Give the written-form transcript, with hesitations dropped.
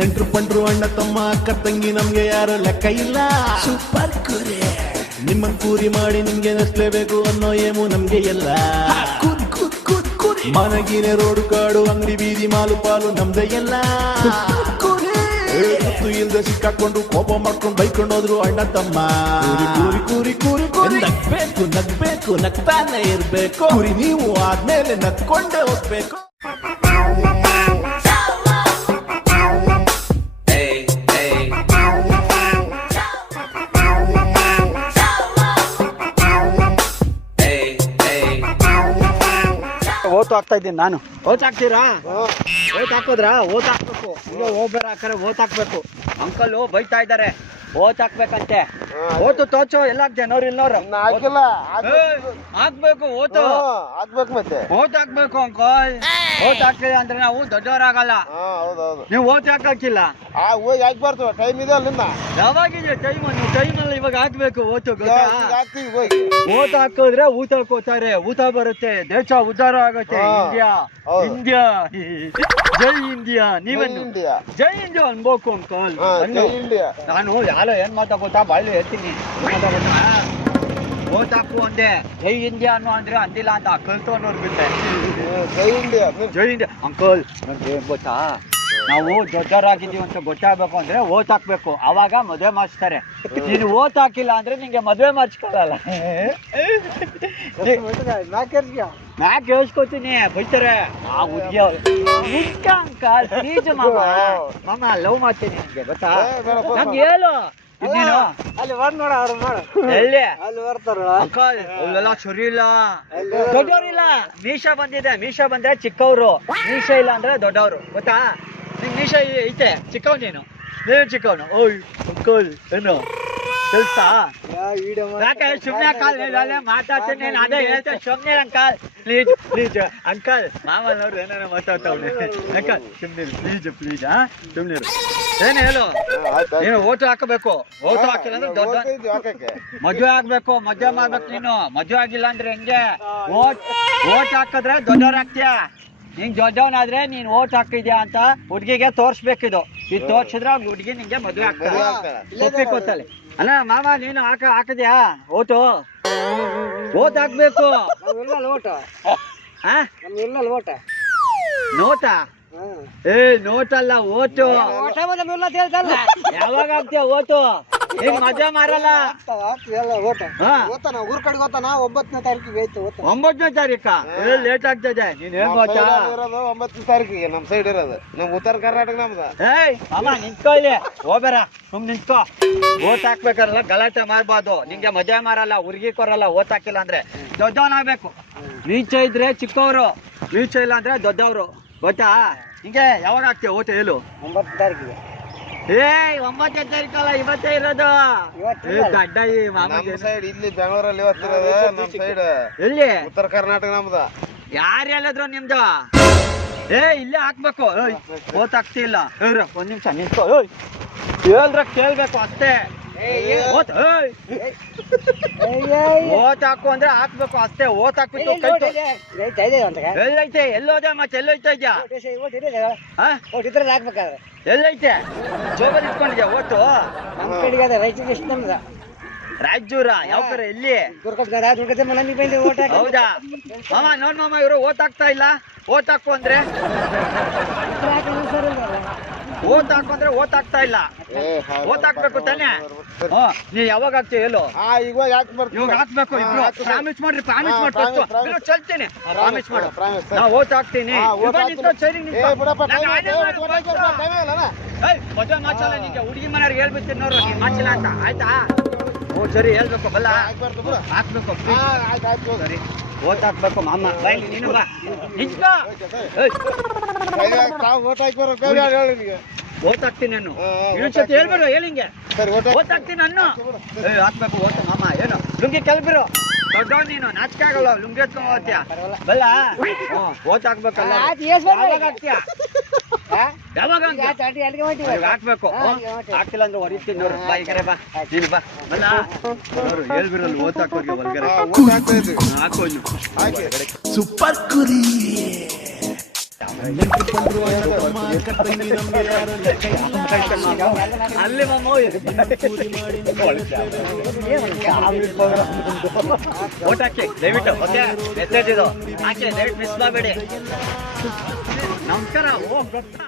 ನೆಂಟ್ರು ಪಂಟ್ರು ಅಣ್ಣ ತಮ್ಮ ಅಕ್ಕ ತಂಗಿ ನಮ್ಗೆ ಯಾರು ಲೆಕ್ಕ ಇಲ್ಲ. ಸೂಪರ್ ಕುರಿ ನಿಮ್ಮನ್ ಕೂರಿ ಮಾಡಿ ನಿಮ್ಗೆ ನಸ್ಲೇಬೇಕು ಅನ್ನೋ ಏಮು ನಮ್ಗೆ ಎಲ್ಲ. ಕುರಿ ಕುರಿ ಕುರಿ ಕುರಿ ಮನಗಿನೆ ರೋಡು ಕಾಡು ಅಂಗಡಿ ಬೀದಿ ಮಾಲು ಪಾಲು ನಮ್ದೇ ಎಲ್ಲ. ಕುರಿ ಗೊತ್ತು ಇಲ್ದೆ ಸಿಕ್ಕಾಕೊಂಡು ಕೋಪ ಮಾಡ್ಕೊಂಡು ಬೈಕೊಂಡು ಹೋದ್ರು ಅಣ್ಣ ತಮ್ಮ. ಕೂರಿ ಕೂರಿ ಕೂರಿ ಕೂರಿ ನಗ್ಬೇಕು ನಗ್ಬೇಕು ನಗ್ತಾನೆ ಇರ್ಬೇಕು. ಕುರಿ ನೀವು ಆದ್ಮೇಲೆ ನಗ್ಕೊಂಡೇ ಹೋಗ್ಬೇಕು. ಓಟ್ ಹಾಕ್ತಾ ಇದ್ದೀನಿ ನಾನು. ಓಟ್ ಹಾಕ್ತೀರಾ? ಓಟ್ ಹಾಕೋದ್ರಾ? ಓಟ್ ಹಾಕ್ಬೇಕು. ಈಗ ಹೋಗ್ಬೇಡ ಹಾಕ್ರೆ ಓಟ್ ಹಾಕ್ಬೇಕು. ಅಂಕಲ್ ಬೈತಾ ಇದ್ದಾರೆ ಓಟ್ ಹಾಕ್ಬೇಕಂತೆ. ಓಟು ತೋಚು ಎಲ್ಲ ಹಾಕ್ದೆ ನೋಡ್ರಿ ಇಲ್ನೋರು. ಹಾಕ್ಬೇಕು ಓಟು ಹಾಕ್ಬೇಕು ಮತ್ತೆ ಓಟ್ ಹಾಕ್ಬೇಕು ಅಂಕಲ್. ಓಟ್ ಹಾಕ್ಲಿಲ್ಲ ಅಂದ್ರೆ ನಾವು ದೊಡ್ಡವರಾಗಲ್ಲ. ನೀವು ಓಟ್ ಹಾಕಿಲ್ಲ ಹಾಕ್ಬಾರ್ದು ಟೈಮ್ ಇದೆ ಅಲ್ಲಿಂದ. ಯಾವಾಗಿದೆ ಟೈಮ್? ನೀವು ಟೈಮಲ್ಲಿ ಇವಾಗ ಹಾಕ್ಬೇಕು ಓಟು. ಹಾಕ್ತೀವಿ ಹೋಗಿ. ಓಟ್ ಹಾಕಿದ್ರೆ ಊಟ ಹಾಕೋತಾರೆ, ಊಟ ಬರುತ್ತೆ, ದೇಶ ಉದ್ಧಾರ ಆಗುತ್ತೆ. ಇಂಡಿಯಾ ಇಂಡಿಯಾ ಜೈ ಇಂಡಿಯಾ. ನೀವೇನು ಜೈ ಇಂಡಿಯಾ ಅನ್ಬೇಕು ಅಂಕಲ್. ನಾನು ಯಾರೋ ಏನ್ ಮಾತಾ ಗೊತ್ತಾ ಬಾಯ್ಲು ಹೇಳ್ತೀನಿ. ಓಟ್ ಹಾಕು ಅಂದೆ ಜೈ ಇಂಡಿಯಾ ಅನ್ನೋ ಅಂದ್ರೆ ಅಂದಿಲ್ಲ ಅಂತ ಕಲ್ತು ಅನ್ನೋರು ಬಿಟ್ಟೆ. ಜೈ ಇಂಡಿಯಾ ಜೈ ಇಂಡಿಯಾ ಅಂಕಲ್. ನನ್ಗೆ ಗೊತ್ತಾ ನಾವು ದೊಡ್ಡವರಾಗಿದ್ದೀವಿ ಅಂತ ಗೊತ್ತಾಗ್ಬೇಕು ಅಂದ್ರೆ ಓಟ್ ಹಾಕ್ಬೇಕು. ಅವಾಗ ಮದುವೆ ಮಾಡಿಸ್ತಾರೆ. ನೀನು ಓಟ್ ಹಾಕಿಲ್ಲ ಅಂದ್ರೆ ನಿಂಗೆ ಮದುವೆ ಮಾಡಿಸ್ಕೊಳಲ್ಲ. ನಾ ಕೇಳಿಸ್ಕೊತೀನಿ ಬೈತಾರೆ. ಆ ಹುಡುಗಿಯ ಅಂಕಲ್ ಪ್ಲೀಸ್ ಮಾಮ ಲವ್ ಮಾಡ್ತೀನಿ ನಿನ್ಗೆ ಗೊತ್ತಾ. ನಂಗೆ ಹೇಳು ನೀನು ಅಲ್ಲಿ ಬಂದ್ ನೋಡ ಅವ್ರು ಮಾಡು ಎಲ್ಲಿ ಅಲ್ಲಿ ಬರ್ತಾರ ಅಂಕಲ್ ಅವಳೆಲ್ಲ ಸರಿ ಇಲ್ಲ, ದೊಡ್ಡವ್ರಿಲ್ಲ. ಮೀಶಾ ಬಂದಿದೆ, ಮೀಶಾ ಬಂದ್ರೆ ಚಿಕ್ಕವ್ರು, ಮೀಶಾ ಇಲ್ಲ ಅಂದ್ರೆ ದೊಡ್ಡವ್ರು ಗೊತ್ತಾ. ನಿಂಗೆ ಮೀಶಾ ಐತೆ, ಚಿಕ್ಕವ್ ನೀನು ಚಿಕ್ಕವನು. ಓಯ್ ಅಂಕಲ್ ಏನು ಕೆಲ್ಸ ಯಾಕೆ ಸುಮ್ನೆ ಕಾಲ್ ಮಾತಾಡ್ತೀನಿ. ಅದೇ ಹೇಳ್ತೇನೆ ಸುಮ್ನೆ ಅಂಕಲ್ ಪ್ಲೀಸ್ ಪ್ಲೀಸ್ ಅಂಕಲ್. ಮಾಮನವ್ರು ಏನಾರ ಮಾತಾಡ್ತಾವ್ರೆ ಅಂಕಲ್ ಸುಮ್ನೆ ಪ್ಲೀಸ್ ಪ್ಲೀಸ್. ಸುಮ್ನೆ ಏನು ಹೇಳು. ನೀನು ಓಟು ಹಾಕಬೇಕು. ಓಟು ಹಾಕಿಲ್ಲ ಅಂದ್ರೆ ದೊಡ್ಡ ಮದ್ವೆ ಆಗ್ಬೇಕು, ಮದ್ವೆ ಮಾಡ್ಬೇಕು. ನೀನು ಮದ್ವೆ ಆಗಿಲ್ಲ ಅಂದ್ರೆ ಹೆಂಗೆ? ಓಟ್ ಹಾಕಿದ್ರೆ ದೊಡ್ಡವ್ರಾಗ್ತೀಯ. ನಿಂಗೆ ದೊಡ್ಡವನಾದ್ರೆ ನೀನ್ ಓಟ್ ಹಾಕಿದ್ಯಾ ಅಂತ ಹುಡ್ಗಿಗೆ ತೋರ್ಸ್ಬೇಕಿದು. ಇದು ತೋರ್ಸಿದ್ರೆ ಹುಡ್ಗಿ ನಿಂಗೆ ಮದ್ವೆ ಆಗ್ತದೆ. ಗೊತ್ತಲ್ಲಿ ಅಲ್ಲ ಮಾಮ ನೀನು ಹಾಕಿದ್ಯಾ ಓಟು? ಓಟ್ ಹಾಕ್ಬೇಕು. ನೋಟಾ? ಏ ನೋಟಲ್ಲ ಓಟು. ಯಾವಾಗ ಹಾಕ್ತೀಯ ಓಟು? ಈಗ ಮಜಾ ಮಾರಲ್ಲ. ಊರ್ ಕಡೆ ಗೊತ್ತಾನ 9ನೇ ತಾರೀಕಿಗೆ ಐತೆ. 9ನೇ ತಾರೀಕ ಲೇಟ್ ಆಗ್ತದೆ. ನೀನ್ ಏನ್ ಗೊತ್ತಾ 9ನೇ ತಾರೀಕಿಗೆ ನಮ್ ಸೈಡ್ ಇರೋದು, ನಮ್ ಉತ್ತರ ಕರ್ನಾಟಕ ನಮ್ದು. ಏಯ್ ಅಮ್ಮ ನಿಂತ್ಕೊಳ್ಳಿ ಹೋಗ್ಬೇರ, ಸುಮ್ ನಿಂತ್ಕೋ. ಓಟ್ ಹಾಕ್ಬೇಕಲ್ಲ ಗಲಾಟೆ ಮಾಡ್ಬಾರ್ದು. ನಿಂಗೆ ಮಜಾ ಮಾರಲ್ಲ, ಹುರ್ಗಿ ಕೊರಲ್ಲ. ಓಟ್ ಹಾಕಿಲ್ಲ ಅಂದ್ರೆ ದೊಡ್ಡವನಾಗ್ಬೇಕು. ಮೀಚ ಇದ್ರೆ ಚಿಕ್ಕವರು, ಮೀಚ ಇಲ್ಲ ಅಂದ್ರೆ ದೊಡ್ಡವರು ಗೊತ್ತಾ. ಹಿಂಗೆ ಯಾವಾಗ ಹಾಕ್ತೀಯ ಓಟ್ ಹೇಳು? 9ನೇ ತಾರೀಕಿಗೆ. ಏಯ್ 9ನೇ ತಾರೀಕಲ್ಲ ಇವತ್ತೇ ಇರೋದು. ಗಡ್ಡ ಈ ಮಾಮಗೆ ಸೈಡ್ ಇಲ್ಲಿ ಬೆಂಗಳೂರಲ್ಲಿ ಇವತ್ತಿರೋದು. ನಮ್ ಸೈಡ್ ಎಲ್ಲಿ? ಉತ್ತರ ಕರ್ನಾಟಕ ನಮ್ದು. ಯಾರು ಹೇಳಿದ್ರು ನಿಮ್ದು? ಏ ಇಲ್ಲೇ ಹಾಕ್ಬೇಕು. ಓಟ್ ಹಾಕ್ತಿಲ್ಲ. ಒಂದ್ ನಿಮಿಷ ನಿಂತ್ಕೋ. ಹೇಳ್ರ ಕೇಳ್ಬೇಕು ಅಷ್ಟೇ. ಓಟ್ ಹಾಕು ಅಂದ್ರೆ ಹಾಕ್ಬೇಕು ಅಷ್ಟೇ. ಓಟ್ ಹಾಕ್ಬಿಟ್ಟು ಎಲ್ಲೈತೆ? ಎಲ್ಲೋದೆ ಮತ್ತೆ ಎಲ್ಲೋಯ್ತಾ ಇದ್ಯಾ? ಎಲ್ಲೈತೆ? ಜೋಬಲ್ಲಿ ಇಟ್ಕೊಂಡಿದ್ಯಾ ಓಟು? ರಾಯಚೂರ ಯಾವ ಕಡೆ? ಎಲ್ಲಿ? ಹೌದಾ ಮಾಮ? ನೋಡ್ ಮಾಮ ಇವರು ಓಟ್ ಹಾಕ್ತಾ ಇಲ್ಲ. ಓಟ್ ಹಾಕು ಅಂದ್ರೆ ಓಟ್ ಹಾಕು ಅಂದ್ರೆ ಓಟ್ ಹಾಕ್ತಾ ಇಲ್ಲ. ಓಟ್ ಹಾಕ್ಬೇಕು ತಾನೆ? ನೀವ್ ಯಾವಾಗ ಹಾಕ್ತೀವಿ ಹೇಳು? ಇವಾಗ ಹಾಕ್ಬೇಕು. ಇಬ್ರು ಪ್ರಾಮಿಸ್ ಮಾಡ್ರಿ. ಪ್ರಾಮಿಸ್ ಮಾಡಿ ಚಲ್ತೀನಿ. ಪ್ರಾಮಿಸ್ ಮಾಡು. ನಾ ಓಟ್ ಹಾಕ್ತೀನಿ. ಮದುವೆ ಮಾಚಲ್ಲ. ನಿಂಗೆ ಹುಡುಗಿ ಮನೆಯವ್ರಿಗೆ ಹೇಳ್ಬಿಡ್ತೀನಿ ನೋಡ್ರಿ ನೀನ್ ಮಾಚಿಲ್ಲ ಅಂತ. ಆಯ್ತಾ? ಓ ಸರಿ ಹೇಳ್ಬೇಕು. ಬಲ್ಲ ಹಾಕ್ಬೇಕು. ಸರಿ ಓಟ್ ಹಾಕ್ಬೇಕು ಮಾಮ. ಬೈಲಿ ನೀನು ಬಾ. ನಿಂತ್ಕೋ. ಓಟ್ ಹಾಕ್ತೀನಿ ನಾನು. ಇನ್ನೊಂದ್ಸತಿ ಹೇಳ್ಬಿಡು. ಹೇಳಿಂಗೆ ಓಟ್ ಹಾಕ್ತೀನಿ ನಾನು. ಹಾಕ್ಬೇಕು ಓಟ್ ಮಾಮ. ಏನು ಲುಂಗಿ ಕೆಲ್ಬಿರು. ದೊಡ್ಡವ್ ನೀನು ನಾಚಿಕೆ ಆಗಲ್ಲ. ಲುಂಗಿ ಎತ್ಕೊಂಡ್ ಹೋಗ್ತೀಯ ಬಲ್ಲ. ಓಟ್ ಹಾಕ್ಬೇಕಲ್ಲ. ಯಾವಾಗ ಹಾಕ್ತೀಯ? ಯಾವಾಗ ಹಾಕ್ಬೇಕು? ಹಾಕಿಲ್ಲ ಅಂದ್ರೆ ಹೊರಿತೀನಿ ನೋಡು. ಬಾ ಈ ಕಡೆ ಬಾ. ನೀನು ಬಾ ಬಲ್ಲ. ನೋಡು ಹೇಳ್ಬಿರಲ್ಲ ಓಟ್ ಹಾಕೋರಿಗೆ ಹೊರಗಡೆ ಹಾಕೋ. ಸೂಪರ್ ಕುರಿ. ನೆಂಟ್ರು ಪಂಡ್ರು ಅಣ್ಣ ತಮ್ಮ ಅಕ್ಕ ತಂಗಿ ನಮ್ಗೆ ಯಾರು ಲೆಕ್ಕ ಇಲ್ಲ. ಅಲ್ಲಿ ಮಮ್ಮ ಕೂಲಿ ಮಾಡಿ ಓಟ್ ಹಾಕಿ ದಯವಿಟ್ಟು ಓಕೆ ಮೆಸೇಜ್ ಇದು ಹಾಕಿ ದಯವಿಟ್ಟು ಮಿಸ್ ಮಾಡಬೇಡಿ ನಮಸ್ಕಾರ ಓ ಗೊತ್ತಾ